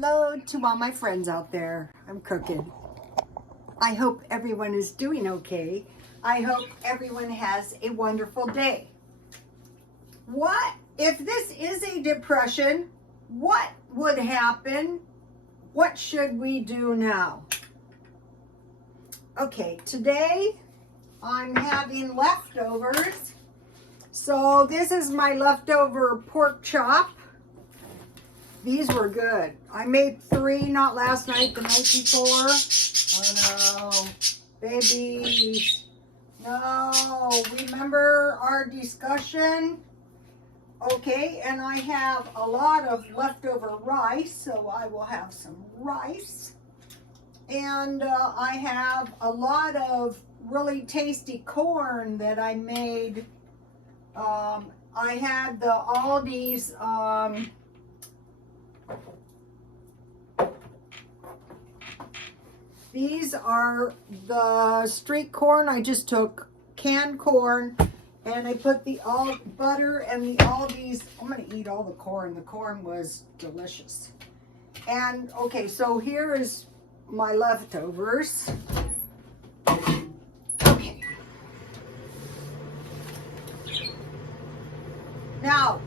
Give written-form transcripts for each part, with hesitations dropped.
Hello to all my friends out there. I'm cooking. I hope everyone is doing okay. I hope everyone has a wonderful day. What if this is a depression? What would happen? What should we do now? Okay, today I'm having leftovers. So this is my leftover pork chop. These were good. I made 3, not last night, the night before. Oh no, babies. No, remember our discussion? Okay, and I have a lot of leftover rice, so I will have some rice. And I have a lot of really tasty corn that I made. I had the Aldi's these are the street corn. I just took canned corn and I put the butter and the Aldi's. I'm going to eat all the corn. The corn was delicious. And okay, so here is my leftovers. Okay. Now,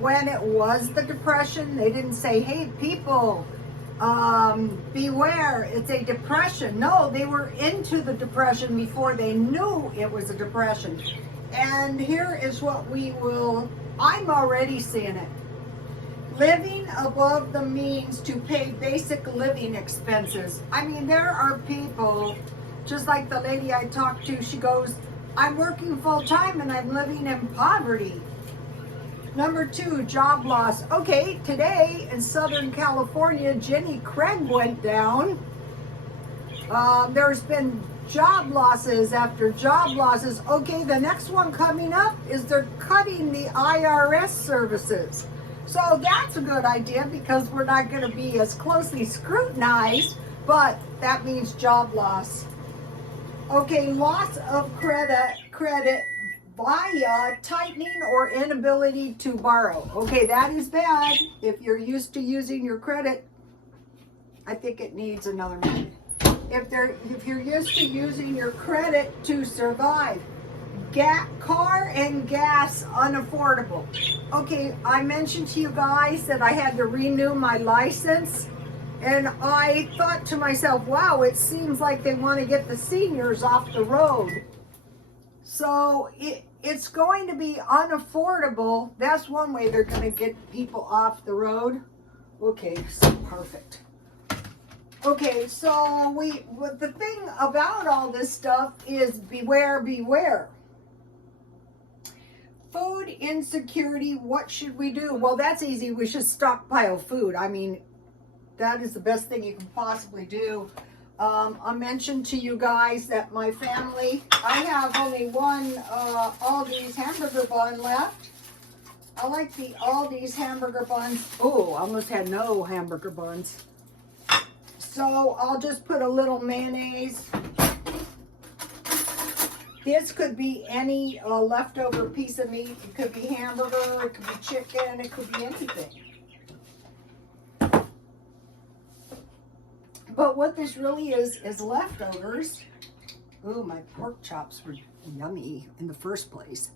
when it was the depression, they didn't say, hey, people, beware, it's a depression. No, they were into the depression before they knew it was a depression. And here is what I'm already seeing it. Living above the means to pay basic living expenses. I mean, there are people, just like the lady I talked to, she goes, I'm working full time and I'm living in poverty. Number 2, job loss. Okay, today in Southern California, Jenny Craig went down. There's been job losses after job losses. Okay, the next one coming up is they're cutting the IRS services. So that's a good idea because we're not going to be as closely scrutinized, but that means job loss. Okay, loss of credit via tightening or inability to borrow. Okay, that is bad. If you're used to using your credit, I think it needs another minute. If you're used to using your credit to survive, car and gas unaffordable. Okay, I mentioned to you guys that I had to renew my license, and I thought to myself, wow, it seems like they want to get the seniors off the road. So it's going to be unaffordable. That's one way they're going to get people off the road. Okay, so perfect. Okay, so the thing about all this stuff is beware, beware. Food insecurity, what should we do? Well, that's easy. We should stockpile food. I mean, that is the best thing you can possibly do. I mentioned to you guys that my family, I have only one Aldi's hamburger bun left. I like the Aldi's hamburger buns. Oh, I almost had no hamburger buns. So I'll just put a little mayonnaise. This could be any leftover piece of meat. It could be hamburger, it could be chicken, it could be anything. But what this really is leftovers. Ooh, my pork chops were yummy in the first place.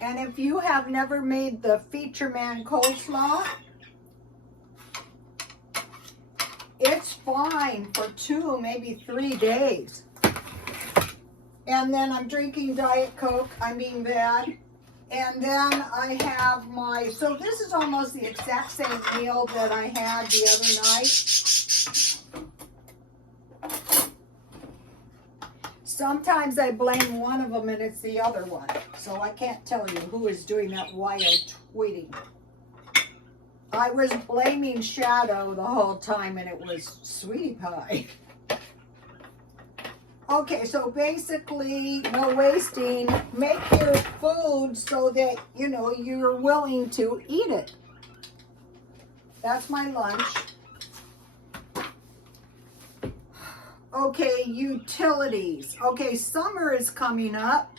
And if you have never made the Feature Man coleslaw, it's fine for 2, maybe 3 days. And then I'm drinking Diet Coke. I'm being bad. And then I have so this is almost the exact same meal that I had the other night. Sometimes I blame one of them and it's the other one. So I can't tell you who is doing that wild tweeting. I was blaming Shadow the whole time and it was Sweetie Pie. Okay, so basically, no wasting. Make your food so that, you're willing to eat it. That's my lunch. Okay, utilities. Okay, summer is coming up.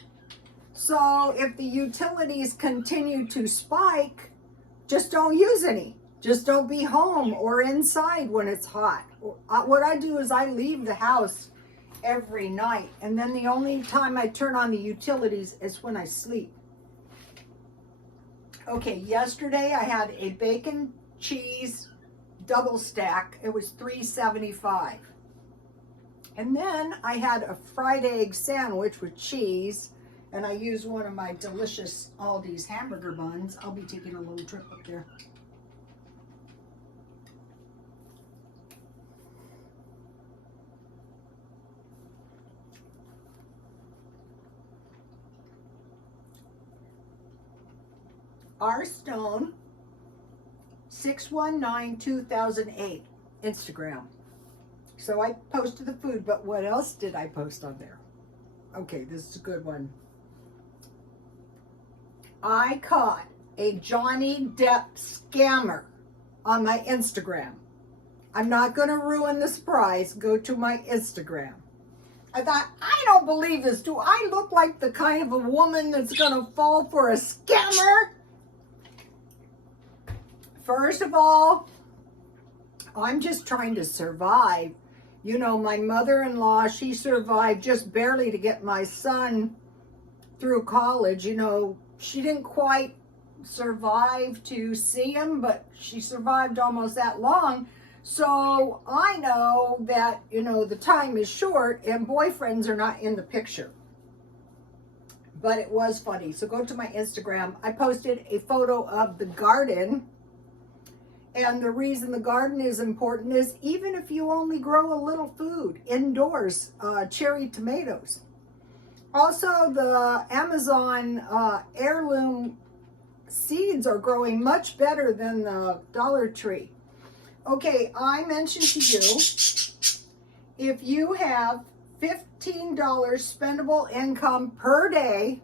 So if the utilities continue to spike, just don't use any. Just don't be home or inside when it's hot. What I do is I leave the house every night, and then the only time I turn on the utilities is when I sleep. Okay, yesterday I had a bacon cheese double stack. It was $3.75. And then I had a fried egg sandwich with cheese, and I used one of my delicious Aldi's hamburger buns. I'll be taking a little trip up there. R. Stone, 619-2008, Instagram. So I posted the food, but what else did I post on there? Okay, this is a good one. I caught a Johnny Depp scammer on my Instagram. I'm not going to ruin the surprise. Go to my Instagram. I thought, I don't believe this. Do I look like the kind of a woman that's going to fall for a scammer? First of all, I'm just trying to survive. You know, my mother-in-law, she survived just barely to get my son through college. You know, she didn't quite survive to see him, but she survived almost that long. So I know that, you know, the time is short and boyfriends are not in the picture. But it was funny. So go to my Instagram. I posted a photo of the garden. And the reason the garden is important is even if you only grow a little food indoors, cherry tomatoes. Also, the Amazon heirloom seeds are growing much better than the Dollar Tree. Okay, I mentioned to you, if you have $15 spendable income per day,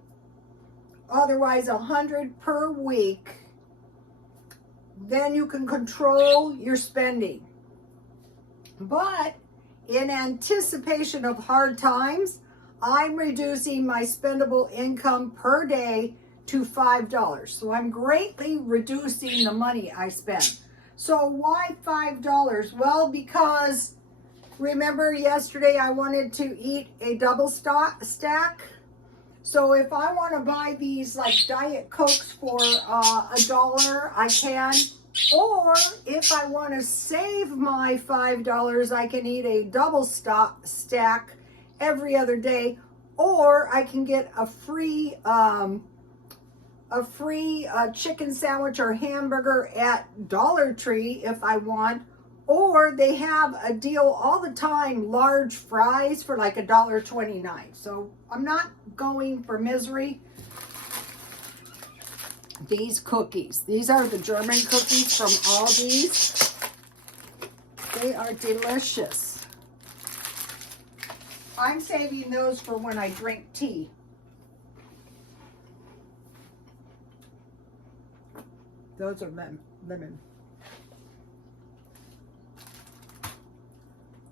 otherwise $100 per week, then you can control your spending. But in anticipation of hard times, I'm reducing my spendable income per day to $5. So I'm greatly reducing the money I spend. So why $5? Well, because remember yesterday I wanted to eat a double stack. So if I want to buy these like Diet Cokes for $1, I can. Or if I want to save my $5, I can eat a double stack every other day. Or I can get a free chicken sandwich or hamburger at Dollar Tree if I want. Or they have a deal all the time, large fries for like $1.29. So I'm not going for misery. These cookies. These are the German cookies from Aldi's. They are delicious. I'm saving those for when I drink tea. Those are lemon.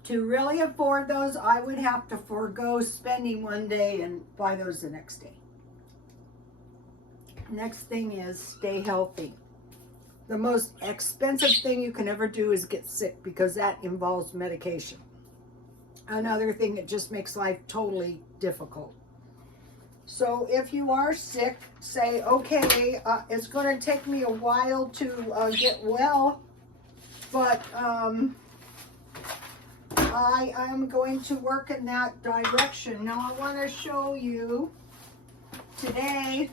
To really afford those, I would have to forego spending one day and buy those the next day. Next thing is stay healthy. The most expensive thing you can ever do is get sick because that involves medication. Another thing that just makes life totally difficult. So if you are sick, say, okay, it's going to take me a while to get well, but I am going to work in that direction. Now I want to show you today.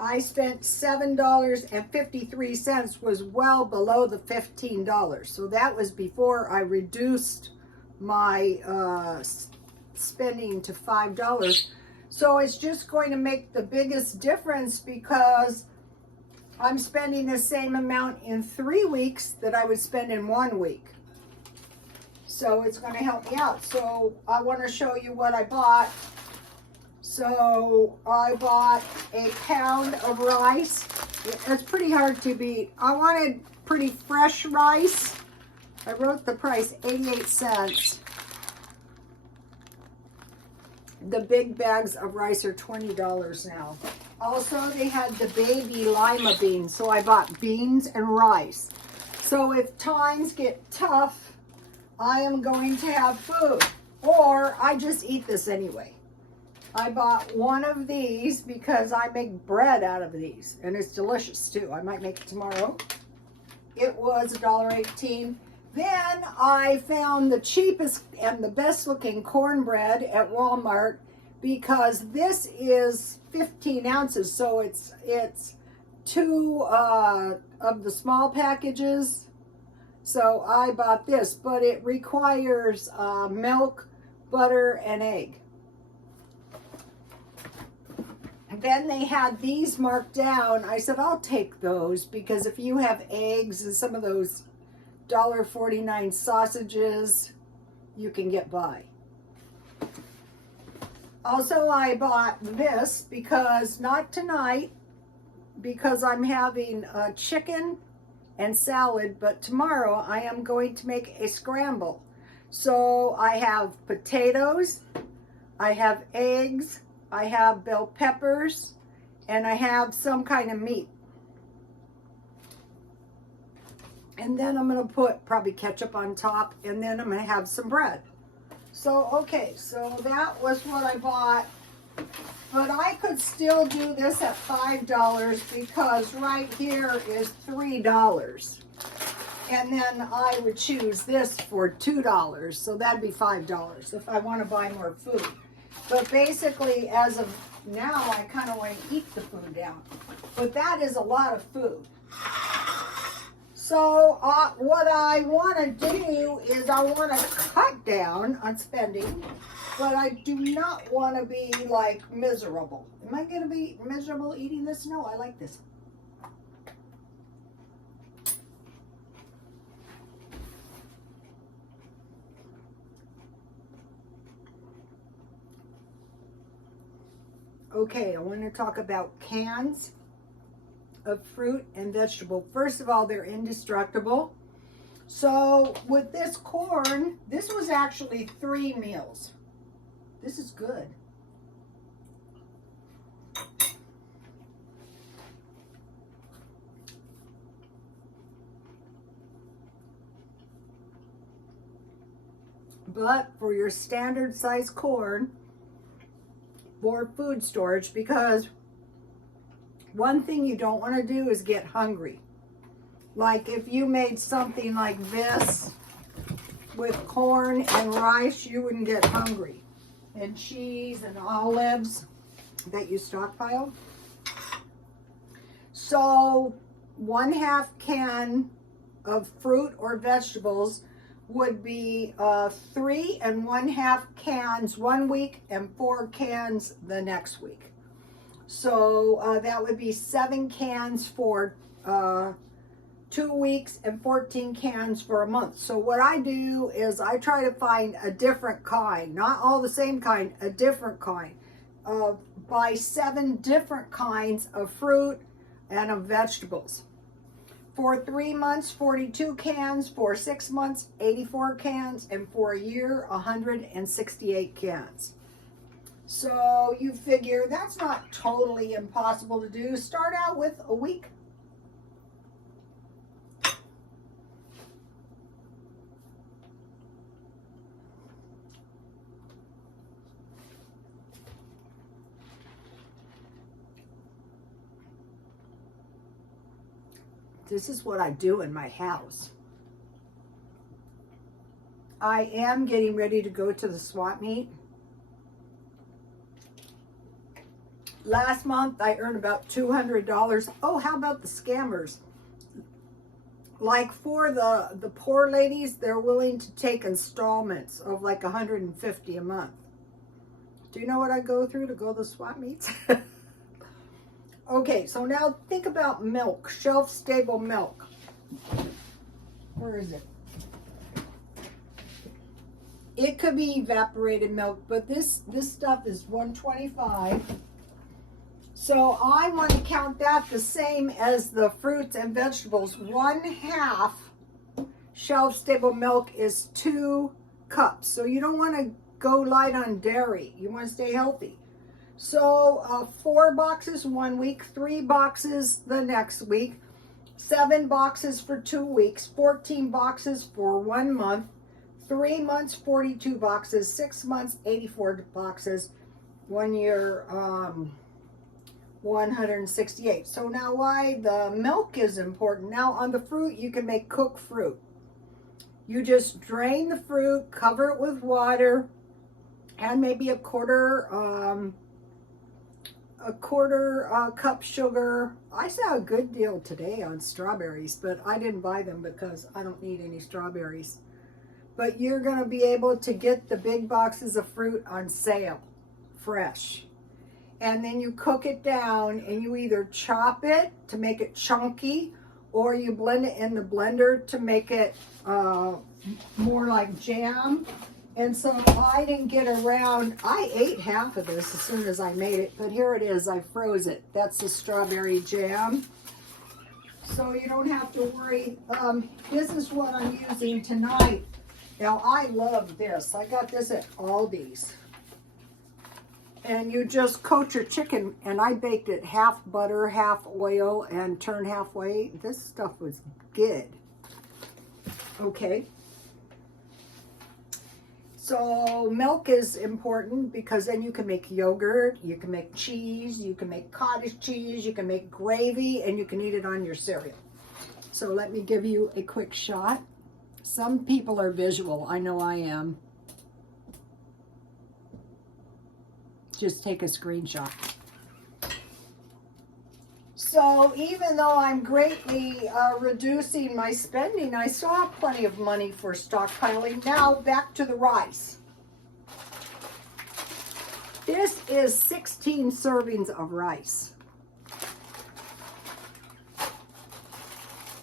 I spent $7.53, was well below the $15. So that was before I reduced my spending to $5. So it's just going to make the biggest difference because I'm spending the same amount in 3 weeks that I would spend in 1 week. So it's going to help me out. So I want to show you what I bought. So I bought a pound of rice. It's pretty hard to beat. I wanted pretty fresh rice. I wrote the price, 88 cents. The big bags of rice are $20 now. Also, they had the baby lima beans, so I bought beans and rice. So if times get tough, I am going to have food, or I just eat this anyway. I bought one of these because I make bread out of these, and it's delicious too. I might make it tomorrow. It was $1.18. Then I found the cheapest and the best looking cornbread at Walmart because this is 15 ounces. So it's two of the small packages. So I bought this, but it requires milk, butter, and egg. Then they had these marked down. I said, I'll take those because if you have eggs and some of those $1.49 sausages, you can get by. Also, I bought this because, not tonight, because I'm having chicken and salad, but tomorrow I am going to make a scramble. So I have potatoes, I have eggs, I have bell peppers, and I have some kind of meat. And then I'm going to put probably ketchup on top, and then I'm going to have some bread. So, okay, so that was what I bought. But I could still do this at $5 because right here is $3. And then I would choose this for $2. So that'd be $5 if I want to buy more food. But basically, as of now, I kind of want to eat the food down. But that is a lot of food. So what I want to do is I want to cut down on spending, but I do not want to be like miserable. Am I going to be miserable eating this? No, I like this. Okay, I want to talk about cans of fruit and vegetable. First of all, they're indestructible. So with this corn, this was actually 3 meals. This is good. But for your standard size corn for food storage, because one thing you don't want to do is get hungry. Like if you made something like this with corn and rice, you wouldn't get hungry. And cheese and olives that you stockpile. So 1/2 can of fruit or vegetables would be 3 1/2 cans 1 week and 4 cans the next week. So that would be 7 cans for 2 weeks and 14 cans for a month. So what I do is I try to find a different kind, not all the same kind, a different kind. Buy 7 different kinds of fruit and of vegetables. For 3 months, 42 cans. For 6 months, 84 cans. And for a year, 168 cans. So you figure that's not totally impossible to do. Start out with a week. This is what I do in my house. I am getting ready to go to the swap meet. Last month, I earned about $200. Oh, how about the scammers? Like for the poor ladies, they're willing to take installments of like $150 a month. Do you know what I go through to go to the swap meets? Okay, so now think about milk, shelf-stable milk. Where is it? It could be evaporated milk, but this stuff is $1.25. So I want to count that the same as the fruits and vegetables. 1/2 shelf-stable milk is 2 cups. So you don't want to go light on dairy. You want to stay healthy. So 4 boxes 1 week, 3 boxes the next week, 7 boxes for 2 weeks, 14 boxes for 1 month, 3 months 42 boxes, 6 months 84 boxes, 1 year 168. So now why the milk is important. Now on the fruit, you can make cooked fruit. You just drain the fruit, cover it with water, and maybe a quarter cup sugar. I saw a good deal today on strawberries, but I didn't buy them because I don't need any strawberries. But you're going to be able to get the big boxes of fruit on sale, fresh. And then you cook it down and you either chop it to make it chunky or you blend it in the blender to make it more like jam. And so I didn't get around, I ate half of this as soon as I made it, but here it is, I froze it. That's the strawberry jam. So you don't have to worry. This is what I'm using tonight. Now I love this. I got this at Aldi's. And you just coat your chicken, and I baked it half butter, half oil, and turn halfway. This stuff was good. Okay. So milk is important because then you can make yogurt, you can make cheese, you can make cottage cheese, you can make gravy, and you can eat it on your cereal. So let me give you a quick shot. Some people are visual. I know I am. Just take a screenshot. So even though I'm greatly reducing my spending, I still have plenty of money for stockpiling. Now back to the rice. This is 16 servings of rice.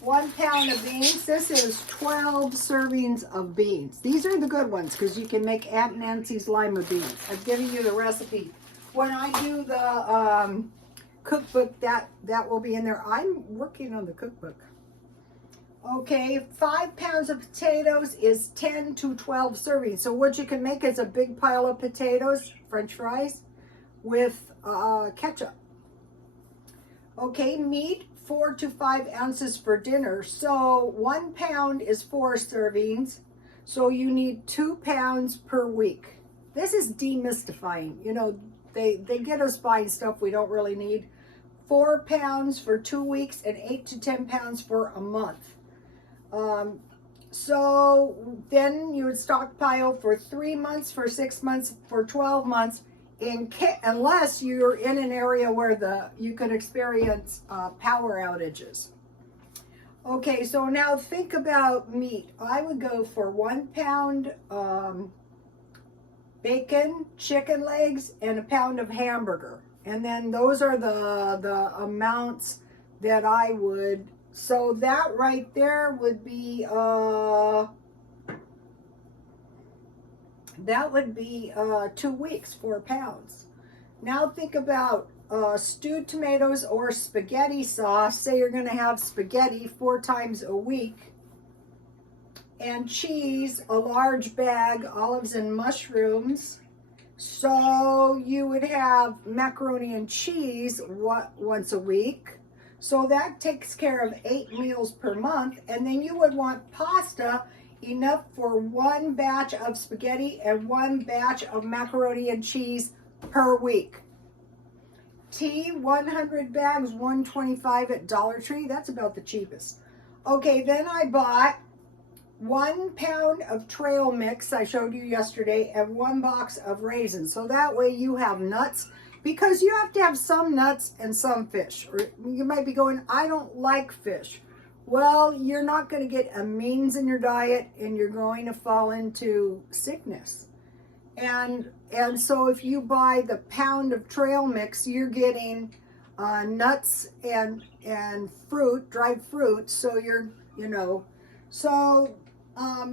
1 pound of beans. This is 12 servings of beans. These are the good ones because you can make Aunt Nancy's lima beans. I've given you the recipe. When I do the cookbook, that will be in there. I'm working on the cookbook. Okay, 5 pounds of potatoes is 10 to 12 servings. So what you can make is a big pile of potatoes, French fries, with ketchup. Okay, meat. 4 to 5 ounces for dinner. So 1 pound is 4 servings. So you need 2 pounds per week. This is demystifying. You know, they get us buying stuff we don't really need. 4 pounds for 2 weeks and 8 to 10 pounds for a month. So then you would stockpile for 3 months, for 6 months, for 12 months. Unless you're in an area where you could experience power outages. Okay, so now think about meat. I would go for 1 pound bacon, chicken legs, and a pound of hamburger. And then those are the amounts that I would. So that right there would be 2 weeks, 4 pounds. Now think about stewed tomatoes or spaghetti sauce. Say you're going to have spaghetti 4 times a week. And cheese, a large bag, olives and mushrooms. So you would have macaroni and cheese once a week. So that takes care of 8 meals per month. And then you would want pasta, enough for 1 batch of spaghetti and 1 batch of macaroni and cheese per week. Tea, 100 bags, $1.25 at Dollar Tree. That's about the cheapest. Okay, then I bought 1 pound of trail mix I showed you yesterday and 1 box of raisins. So that way you have nuts, because you have to have some nuts and some fish. Or you might be going, I don't like fish. Well, you're not going to get amines in your diet and you're going to fall into sickness. And so if you buy the pound of trail mix, you're getting nuts and fruit, dried fruit. So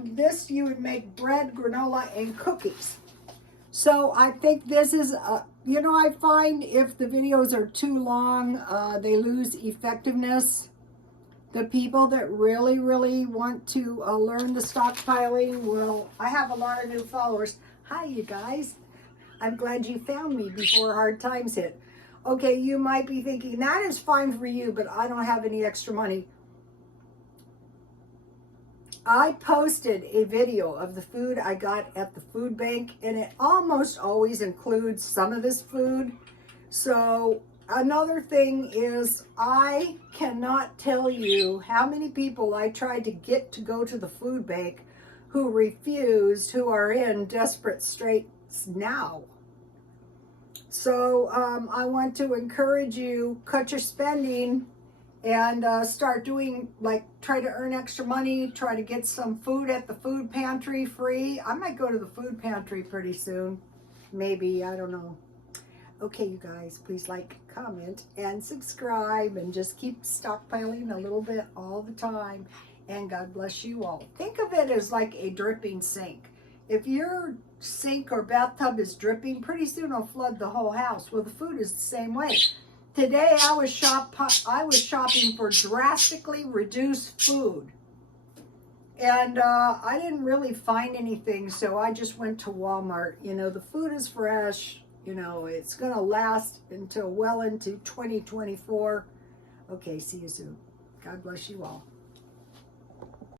this you would make bread, granola, and cookies. So I think this is You know, I find if the videos are too long, they lose effectiveness. The people that really, really want to learn the stockpiling will, I have a lot of new followers. Hi, you guys. I'm glad you found me before hard times hit. Okay, you might be thinking, that is fine for you, but I don't have any extra money. I posted a video of the food I got at the food bank, and it almost always includes some of this food. So another thing is, I cannot tell you how many people I tried to get to go to the food bank who refused, who are in desperate straits now. So I want to encourage you, cut your spending and start doing, like, try to earn extra money, try to get some food at the food pantry free. I might go to the food pantry pretty soon. Maybe, I don't know. Okay, you guys, please like, comment, and subscribe, and just keep stockpiling a little bit all the time. And God bless you all. Think of it as like a dripping sink. If your sink or bathtub is dripping, pretty soon it'll flood the whole house. Well, the food is the same way. Today I was shopping for drastically reduced food. And I didn't really find anything, so I just went to Walmart. You know, the food is fresh. You know, it's going to last until well into 2024. Okay, see you soon. God bless you all.